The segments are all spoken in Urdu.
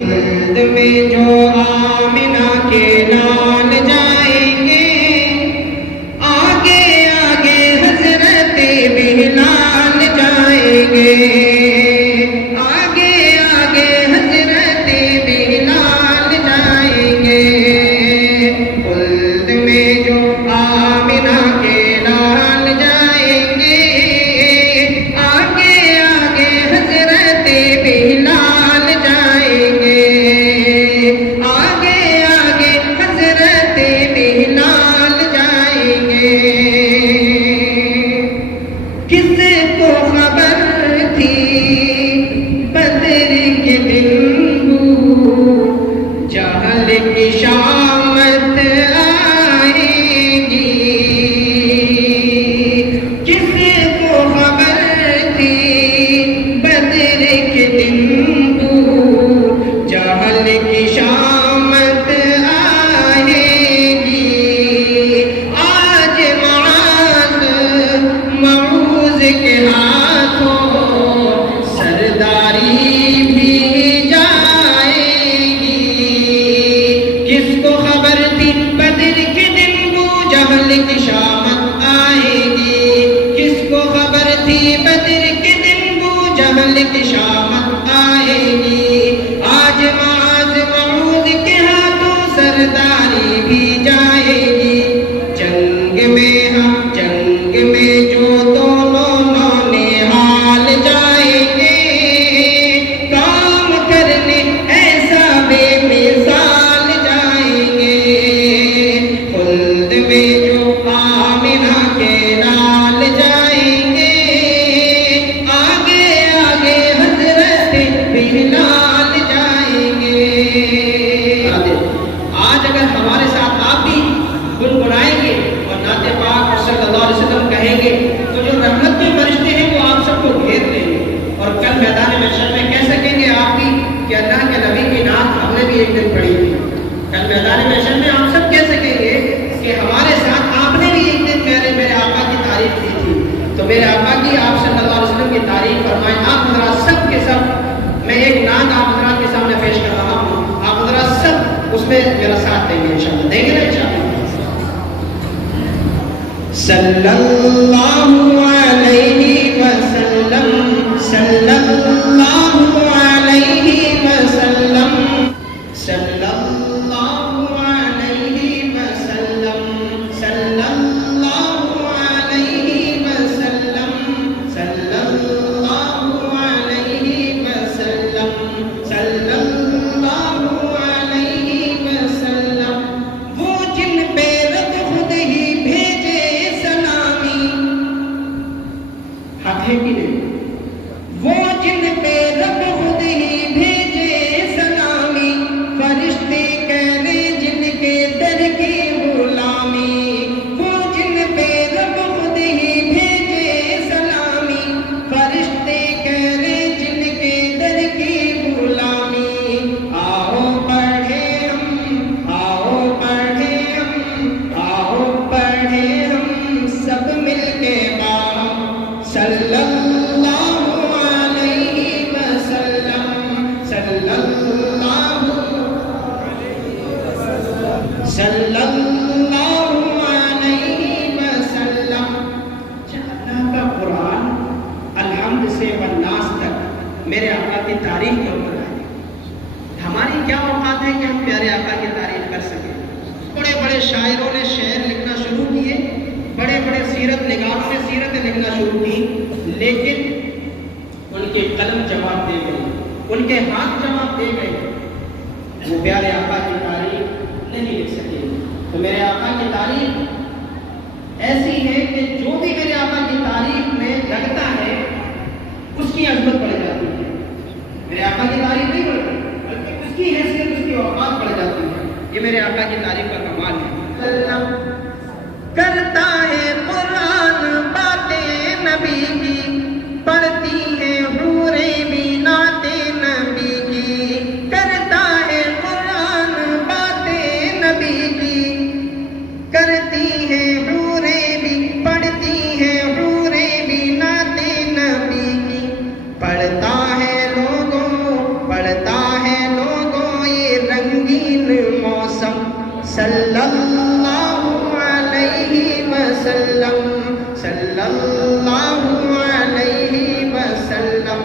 جلد میں جو آمنہ کے لال جائیں گے، آگے آگے حضرت بلال جائیں گے، آگے آگے حضرت بلال جائیں گے، جلد میں جو آمنہ کے لال جائیں گے، آگے آگے حضرت بلال جائیں گے، آگے آگے حضرت بلال جائیں گے۔ کس کو خبر تھی بدر کے دن جہل کی شامت آئے گی، کس کو خبر تھی بدر کے دن جہل کی شامت آئے گی، آج معوذ کے ہاتھوں سرداری بھی جائے گی، کس کو خبر تھی بدر کے دن جہل کی شامت آئے گی، کس کو خبر تھی بدر کے دن جہل کی شامت آئے گی، آج معوذ کے ہاتھوں سرداری بھی جائے گی، جنگ میں جو دونوں نونہال جائیں گے، کام کرنے ایسا بے مثال جائیں گے، خلد میں جو آمنہ کے لال جائیں گے، آگے آگے حضرت بلال جائیں گے۔ آج اگر ہمارے ساتھ آپ بھی گنگنائیں گے اور نعت پاک صلی اللہ علیہ وسلم کہیں گے تو جو رحمت کے فرشتے ہیں وہ آپ سب کو گھیر لیں گے، اور کل میدان محشر میں کہہ سکیں گے آپ بھی کہ اللہ کے نبی کی نعت ہم نے بھی ایک دن پڑھی تھی، کل میدان محشر میں آپ سب کہہ سکیں گے کہ ہمارے ساتھ آپ نے بھی ایک دن میرے آقا کی تعریف کی تھی، تو میرے آقا کی آپ صلی اللہ علیہ وسلم کی تعریف فرمائیں۔ آپ حضرات سب کے سب، میں ایک نعت آپ حضرات کے سامنے پیش کر رہا ہوں، آپ حضرات سب اس میں میرا ساتھ دیں گے انشاءاللہ، دیں گے نا انشاءاللہ؟ صلی اللہ علیہ وسلم، صلی اللہ علیہ وسلم، صلی اللہ علیہ وسلم، صلی اللہ علیہ وسلم، صلی اللہ علیہ وسلم، صلی اللہ علیہ وسلم، وہ جن پہ رب خود ہی بھیجے سلامی، حق ہے کہ نہیں؟ وہ جن پہ رب خود ہی بھیجے سلامی، فرشتے کہنے جن کے در کی غلامی، وہ جن پہ رب خود ہی بھیجے سلامی، فرشتے کہنے جن کے در کی غلامی، آؤ پڑھے ہم، آؤ پڑھے ہم، آؤ پڑھے ہم سب مل کے باہم، صلی اللہ علیہ وسلم، صلی اللہ، صلی اللہ علیہ وسلم۔ اللہ کا قرآن الحمد سے والناس تک میرے آقا کی تعریف کے اوپر ہے، ہماری کیا اوقات ہے کہ ہم پیارے آقا کی تعریف کر سکیں؟ بڑے بڑے شاعروں نے شعر لکھنا شروع کیے، بڑے بڑے سیرت نگاروں نے سیرتیں لکھنا شروع کی، لیکن ان کے قلم جواب دے گئے، ان کے ہاتھ جواب دے گئے، وہ پیارے آقا کی تعریف نہیں لکھ سکے۔ تو میرے آقا کی تعریف ایسی ہے کہ جو بھی میرے آقا کی تعریف میں لگتا ہے اس کی عظمت بڑھ جاتی ہے، میرے آقا کی تعریف نہیں بڑھتی بلکہ اس کی حیثیت، اس کی اوقات بڑھ جاتی ہے، یہ میرے آقا کی تعریف کا کمال ہے۔ کرتا ہے قرآن باتیں نبی کی، پڑھتی ہے حوریں بھی نعت نبی کی، کرتا ہے قرآن باتیں نبی کی، کرتی ہے حوریں بھی، پڑھتی ہے حوریں بھی نعت نبی کی، پڑھتا ہے لوگوں صلی اللہ علیہ وسلم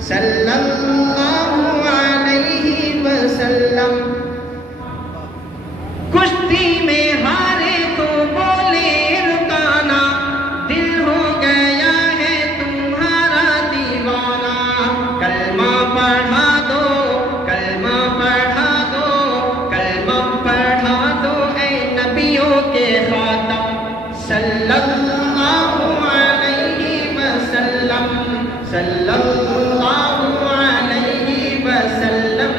صلی اللہ علیہ وسلم. کشتی میں ہارے تو بولے رکانا، دل ہو گیا ہے تمہارا دیوانہ. کلمہ پڑھا دو، کلمہ پڑھا دو، کلمہ پڑھا دو اے نبیوں کے خاتم. صلی اللہ علیہ وسلم صلی اللہ علیہ وسلم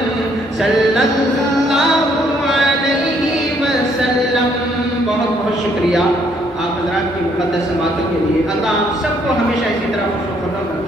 صلی اللہ علیہ وسلم. بہت بہت شکریہ آپ حضرات کی مقدس سماعتوں کے لیے. اللہ آپ سب کو ہمیشہ اسی طرح خوش و خرم